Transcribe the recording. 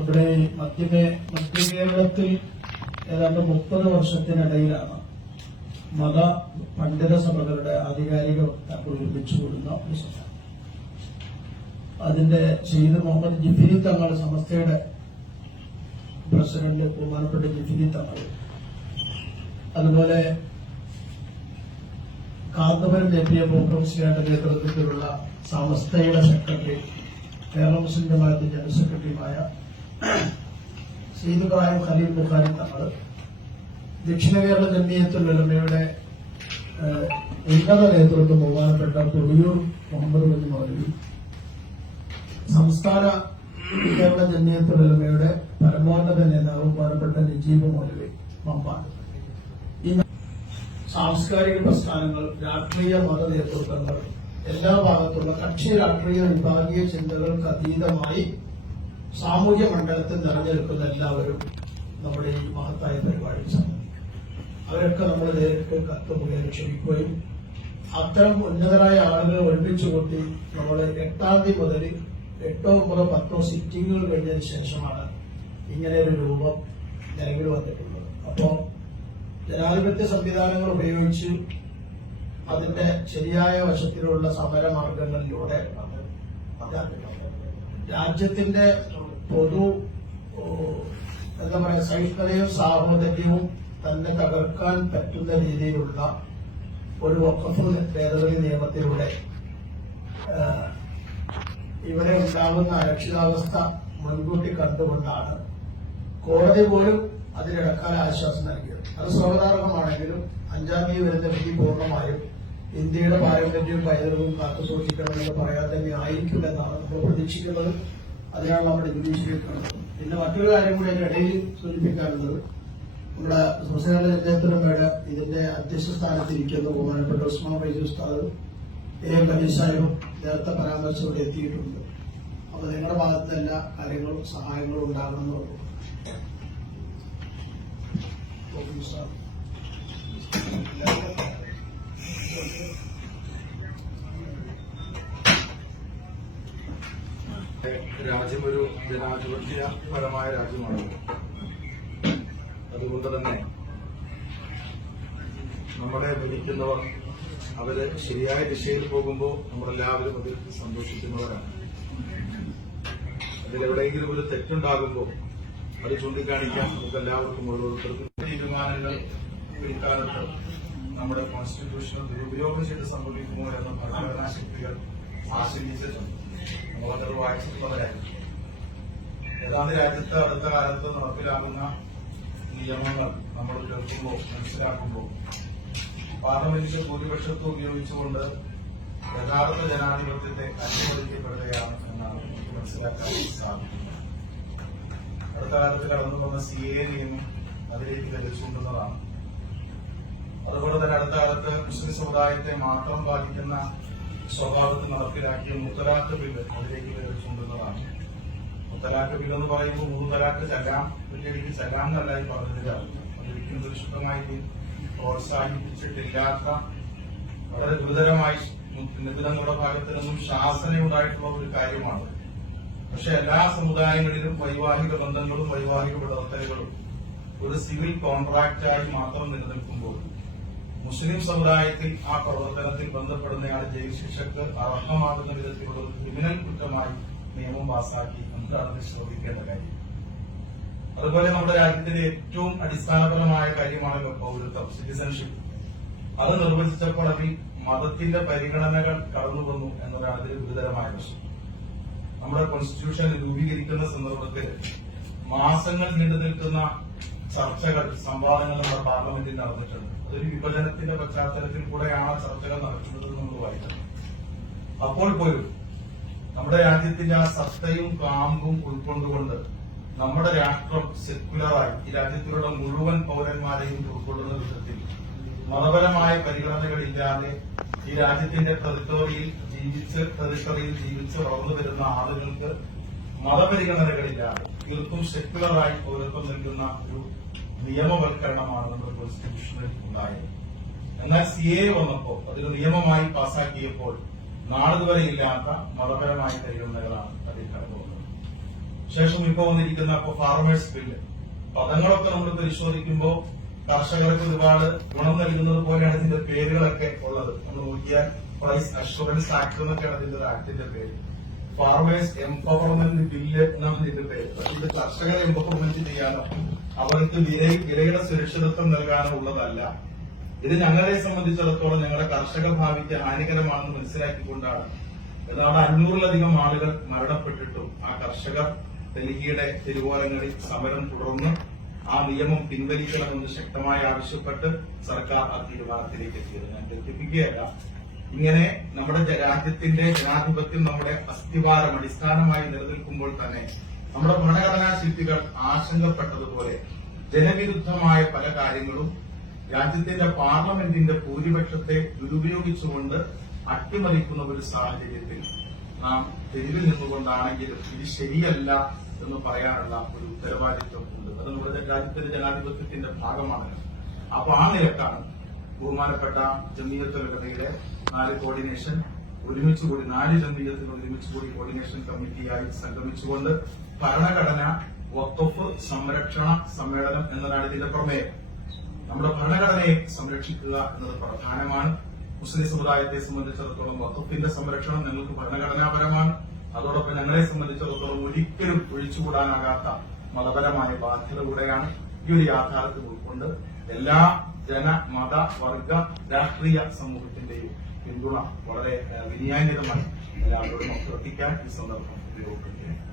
മധ്യമേ മധ്യ മധ്യ കേരളത്തിൽ ഏതാണ്ട് മുപ്പത് വർഷത്തിനിടയിലാണ് മത പണ്ഡിത സഭകളുടെ ആധികാരിക വക്താക്കൾ ഒരുമിച്ച് കൂടുന്ന ഒരു സഭ. അതിന്റെ ചെയ്ത് മുഹമ്മദ് ജിഫിരി തങ്ങൾ സമസ്തയുടെ പ്രസിഡന്റ് ബഹുമാനപ്പെട്ട ജിഫിരി തങ്ങൾ. അതുപോലെ കാന്തപുരം ജപിയ പ്രോഗ്രാംസിയുടെ നേതൃത്വത്തിലുള്ള സമസ്തയുടെ സെക്രട്ടറി കേരള മുസ്ലിം ജമാഅത്ത് ജനറൽ സെക്രട്ടറിയുമായ സീദുബ്രാഹിം ഖലീൽ ബുഖാരി തങ്ങൾ ദക്ഷിണ കേരള ഏഹ്, ഉന്നത നേതൃത്വം ബഹുമാനപ്പെട്ട തൊടിയൂർ മുഹമ്മദ് കുഞ്ഞു മൗലവി സംസ്ഥാന കേരള ജമിയത്തുൽ ഉലമയുടെ പരമോന്നത നേതാവ് ബഹുമാനപ്പെട്ട നജീബ് മൗലവി മമ്പാട്. ഈ സാംസ്കാരിക പ്രസ്ഥാനങ്ങൾ രാഷ്ട്രീയ മത നേതൃത്വങ്ങൾ എല്ലാ ഭാഗത്തുള്ള കക്ഷി രാഷ്ട്രീയ വിഭാഗീയ ചിന്തകൾക്ക് അതീതമായി സാമൂഹ്യ മണ്ഡലത്തിൽ നിറഞ്ഞെടുക്കുന്ന എല്ലാവരും നമ്മുടെ ഈ മഹത്തായ പരിപാടി അവരൊക്കെ നമ്മൾ നേരിട്ട് കത്ത് മുഖേന ക്ഷണിക്കുകയും അത്തരം ഉന്നതരായ ആളുകളെ ഒരുമിച്ച് കൂട്ടി നമ്മൾ എട്ടാം തീയതി മുതൽ എട്ടോ ഒമ്പതോ പത്തോ സിറ്റിങ്ങുകൾ കഴിഞ്ഞതിന് ശേഷമാണ് ഇങ്ങനെ ഒരു രൂപം നിലവിൽ വന്നിട്ടുള്ളത്. അപ്പോ ജനാധിപത്യ സംവിധാനങ്ങൾ ഉപയോഗിച്ച് അതിന്റെ ശരിയായ വശത്തിലുള്ള സമരമാർഗങ്ങളിലൂടെ രാജ്യത്തിന്റെ പൊതു എന്താ പറയുക സഹിഷ്ണുതയും സാഹോദര്യവും തന്നെ തകർക്കാൻ പറ്റുന്ന രീതിയിലുള്ള ഒരു വക്കഫ് ഭേദഗതി നിയമത്തിലൂടെ ഇവിടെ ഉണ്ടാകുന്ന അരക്ഷിതാവസ്ഥ മുൻകൂട്ടി കണ്ടുകൊണ്ടാണ് കോടതി പോലും അതിലിടക്കാൻ ആശ്വാസം നൽകിയത്. അത് സ്വാഗതാർഹമാണെങ്കിലും അഞ്ചാം തീയതി വരുന്ന വിധി പൂർണമായും ഇന്ത്യയുടെ പാരമ്പര്യവും പൈതൃകവും കാത്തുസൂക്ഷിക്കണമെന്ന് പറയാൻ തന്നെ ആയിരിക്കില്ലെന്നാണ് നമ്മൾ പ്രതീക്ഷിക്കുന്നത്. അതിനാണ് നമ്മുടെ ജുഡീഷ്യറി പിന്നെ മറ്റൊരു കാര്യം കൂടി അതിന്റെ ഇടയിൽ സൂചിപ്പിക്കാറുള്ളത് നമ്മുടെ സംസ്ഥാന രംഗത്തിനുമേട് ഇതിന്റെ അധ്യക്ഷ സ്ഥാനത്തിരിക്കുന്ന. ബഹുമാനപ്പെട്ട ഉസ്മാൻ ഫൈസി ഉസ്താദ് എ എം സാഹിബും നേരത്തെ പരാമർശത്തോടെ എത്തിയിട്ടുണ്ട്. അപ്പൊ നിങ്ങളുടെ ഭാഗത്ത് എല്ലാ കാര്യങ്ങളും സഹായങ്ങളും ഉണ്ടാകണമെന്നുള്ളൂ ഓക്കെ രാജ്യം ഒരു ജനാധിപത്യപരമായ രാജ്യമാണ്. അതുകൊണ്ട് തന്നെ നമ്മളെ ഭരിക്കുന്നവർ അവർ ശരിയായ ദിശയിൽ പോകുമ്പോൾ നമ്മളെല്ലാവരും അതിൽ സന്തോഷിക്കുന്നവരാണ്. അതിലെവിടെയെങ്കിലും ഒരു തെറ്റുണ്ടാകുമ്പോൾ അത് ചൂണ്ടിക്കാണിക്കാൻ നമുക്ക് എല്ലാവർക്കും ഓരോരുത്തർക്കും തീരുമാനങ്ങൾ പിൽക്കാലത്ത് നമ്മുടെ കോൺസ്റ്റിറ്റ്യൂഷൻ ദുരുപയോഗം ചെയ്ത് സംഭവിക്കുമോ എന്ന ഭരണഘടനാ ശക്തികൾ ആശങ്കിച്ചിട്ടുണ്ട് നമ്മളത് വായിച്ചിട്ടുള്ളവരായിരിക്കും ഏതാണ്ട് രാജ്യത്ത് അടുത്ത കാലത്ത് നടപ്പിലാകുന്ന നിയമങ്ങൾ നമ്മൾ കേൾക്കുമ്പോൾ മനസ്സിലാക്കുമ്പോൾ പാർലമെന്റിന്റെ ഭൂരിപക്ഷത്വം ഉപയോഗിച്ചുകൊണ്ട് യഥാർത്ഥ ജനാധിപത്യത്തെ അനുവദിക്കപ്പെടുകയാണ് എന്നാണ് നമുക്ക് മനസ്സിലാക്കാൻ സാധിക്കുന്നത്. അടുത്ത കാലത്ത് കടന്നു വന്ന സി എ നിയമം അതിലേക്ക് ലഭിച്ചുകൊണ്ടുന്നതാണ് അതുപോലെ തന്നെ അടുത്ത കാലത്ത് മുസ്ലിം സമുദായത്തെ മാത്രം ബാധിക്കുന്ന സ്വഭാവത്തിൽ നടപ്പിലാക്കിയ മുത്തലാഖ് ബില്ല് അതിലേക്ക് ലഭിച്ചുകൊണ്ടുന്നതാണ് മുത്തലാഖ് ബില്ല് എന്ന് പറയുമ്പോൾ മൂന്ന് തലാഖ് ചെല്ലാം വലിയടിക്ക് ചെല്ലാം എന്നല്ല ഈ അർത്ഥം അതൊരിക്കലും പരിശുദ്ധമായി പ്രോത്സാഹിപ്പിച്ചിട്ടില്ലാത്ത വളരെ ഗുരുതരമായി നിബിധങ്ങളുടെ ഭാഗത്ത് നിന്നും ശാസനയുണ്ടായിട്ടുള്ള ഒരു കാര്യമാണ്. പക്ഷെ എല്ലാ സമുദായങ്ങളിലും വൈവാഹിക ബന്ധങ്ങളും വൈവാഹിക പുലർത്തലുകളും ഒരു സിവിൽ കോൺട്രാക്റ്റായി മാത്രം നിലനിൽക്കുമ്പോൾ മുസ്ലിം സമുദായത്തിൽ ആ പ്രവർത്തനത്തിൽ ബന്ധപ്പെടുന്നയാൾ ജയിൽ ശിക്ഷക്ക് അർഹമാകുന്ന വിധത്തിലുള്ള ഒരു ക്രിമിനൽ കുറ്റമായി നിയമം പാസാക്കി എന്താണ് ശ്രദ്ധിക്കേണ്ട കാര്യം. അതുപോലെ നമ്മുടെ രാജ്യത്തിന്റെ ഏറ്റവും അടിസ്ഥാനപരമായ കാര്യമാണല്ലോ പൗരത്വം സിറ്റിസൺഷിപ്പ് അത് നിർവചിച്ചപ്പോൾ അതിൽ മതത്തിന്റെ പരിഗണനകൾ കടന്നു വന്നു എന്നതാണ് അതിൽ ഗുരുതരമായ പ്രശ്നം. നമ്മുടെ കോൺസ്റ്റിറ്റ്യൂഷൻ രൂപീകരിക്കുന്ന സന്ദർഭത്തിൽ മാസങ്ങൾ നീണ്ടു നിൽക്കുന്ന ചർച്ചകൾ സംവാദങ്ങൾ നമ്മുടെ പാർലമെന്റിൽ നടന്നിട്ടുണ്ട്. അതൊരു വിഭജനത്തിന്റെ പശ്ചാത്തലത്തിൽ കൂടെയാണ് ചർച്ചകൾ നടക്കുന്നത് നമ്മൾ വായിക്കുന്നത് അപ്പോൾ പോലും നമ്മുടെ രാജ്യത്തിന്റെ ആ സത്തയും കാമ്പും ഉൾക്കൊണ്ടുകൊണ്ട് നമ്മുടെ രാഷ്ട്രം സെക്യുലറായി ഈ രാജ്യത്തിലുള്ള മുഴുവൻ പൗരന്മാരെയും ഉൾക്കൊള്ളുന്ന വിധത്തിൽ മതപരമായ പരിഗണനകളില്ലാതെ ഈ രാജ്യത്തിന്റെ ടെറിട്ടറിയിൽ ജീവിച്ച് ടെറിട്ടറിയിൽ ജീവിച്ച് വളർന്നു വരുന്ന ആളുകൾക്ക് മതപരിഗണനകളില്ലാതെ തീർത്തും സെക്യുലറായി പൗരത്വം നൽകുന്ന ഒരു നിയമവൽക്കരണമാണ് നമ്മുടെ കോൺസ്റ്റിറ്റ്യൂഷനിൽ ഉണ്ടായത്. എന്നാൽ സി എ വന്നപ്പോൾ അതൊരു നിയമമായി പാസാക്കിയപ്പോൾ നാളിതുവരെ ഇല്ലാത്ത മതപരമായ പരിഗണനകളാണ് അതിൽ കടന്നു വന്നത്. ശേഷം ഇപ്പോൾ വന്നിരിക്കുന്ന ഇപ്പോൾ ഫാർമേഴ്സ് ബില്ല് പദങ്ങളൊക്കെ നമ്മൾ പരിശോധിക്കുമ്പോൾ കർഷകർക്ക് ഒരുപാട് ഗുണം നൽകുന്നത് പോലെയാണ് ഇതിന്റെ പേരുകളൊക്കെ ഉള്ളത്. നമ്മൾ നോക്കിയാൽ പ്രൈസ് അഷുറൻസ് ആക്ട് എന്നൊക്കെയാണ് ഇതിന്റെ ആക്ടിന്റെ പേര്. ഫാർമേഴ്സ് എംപവർമെന്റ് ബില്ല് എന്നാണ് ഇതിന്റെ പേര് ഇത് കർഷകരെ എംപവർമെന്റ് ചെയ്യാനോ അവർക്ക് വില വിലയുടെ സുരക്ഷിതത്വം നൽകാനോ ഉള്ളതല്ല ഇത് ഞങ്ങളെ സംബന്ധിച്ചിടത്തോളം ഞങ്ങളുടെ കർഷക ഭാവിക്ക് ഹാനികരമാണെന്ന് മനസ്സിലാക്കിക്കൊണ്ടാണ്. ഏതാണ്ട് അഞ്ഞൂറിലധികം ആളുകൾ മരണപ്പെട്ടിട്ടും ആ കർഷകർ ഡൽഹിയുടെ തിരുവോരങ്ങളിൽ സമരം തുടർന്ന് ആ നിയമം പിൻവലിക്കണമെന്ന് ശക്തമായി ആവശ്യപ്പെട്ട് സർക്കാർ ആ തീരുമാനത്തിലേക്ക് എത്തിയത്. ഞാൻ തെറ്റിപ്പിക്കുകയല്ല. ഇങ്ങനെ നമ്മുടെ രാജ്യത്തിന്റെ ജനാധിപത്യം നമ്മുടെ അസ്ഥിവാരം അടിസ്ഥാനമായി നിലനിൽക്കുമ്പോൾ തന്നെ നമ്മുടെ ഭരണഘടനാ ശില്പികൾ ആശങ്കപ്പെട്ടതുപോലെ ജനവിരുദ്ധമായ പല കാര്യങ്ങളും രാജ്യത്തിന്റെ പാർലമെന്റിന്റെ ഭൂരിപക്ഷത്തെ ദുരുപയോഗിച്ചുകൊണ്ട് അട്ടിമറിക്കുന്ന ഒരു സാഹചര്യത്തിൽ നാം തെരുവിൽ നിന്നുകൊണ്ടാണെങ്കിലും ഇത് ശരിയല്ല എന്ന് പറയാനുള്ള ഒരു ഉത്തരവാദിത്വം ഉണ്ട്. അത് നമ്മുടെ രാജ്യത്തിന്റെ ജനാധിപത്യത്തിന്റെ ഭാഗമാണ്. അപ്പൊ ആ നിലക്കാണ് ബഹുമാനപ്പെട്ട ജമീയത്തുലയുടെ നാല് കോർഡിനേഷൻ ഒരുമിച്ച് കൂടി നാല് ജമീയത്തുകൾ ഒരുമിച്ച് കൂടി കോർഡിനേഷൻ കമ്മിറ്റിയായി സംഗമിച്ചുകൊണ്ട് ഭരണഘടന വഖഫ് സംരക്ഷണ സമ്മേളനം എന്നതാണ് ഇതിന്റെ പ്രമേയം നമ്മുടെ ഭരണഘടനയെ സംരക്ഷിക്കുക എന്നത് പ്രധാനമാണ്. മുസ്ലിം സമുദായത്തെ സംബന്ധിച്ചിടത്തോളം വഖഫിന്റെ സംരക്ഷണം ഞങ്ങൾക്ക് ഭരണഘടനാപരമാണ്. അതോടൊപ്പം ഞങ്ങളെ സംബന്ധിച്ചിടത്തോളം ഒരിക്കലും ഒഴിച്ചുകൂടാനാകാത്ത മതപരമായ ബാധ്യത കൂടെയാണ് ഈ ഒരു യാഥാർത്ഥ്യം ഉൾക്കൊണ്ട് എല്ലാ ജന മത വർഗ രാഷ്ട്രീയ സമൂഹത്തിന്റെയും പിന്തുണ വളരെ ഏഹ്, വിനയാന്വിതമായി എല്ലാവരോടും അഭ്യർത്ഥിക്കാൻ ഈ സന്ദർഭം ഉപയോഗപ്പെടുത്തുകയാണ്.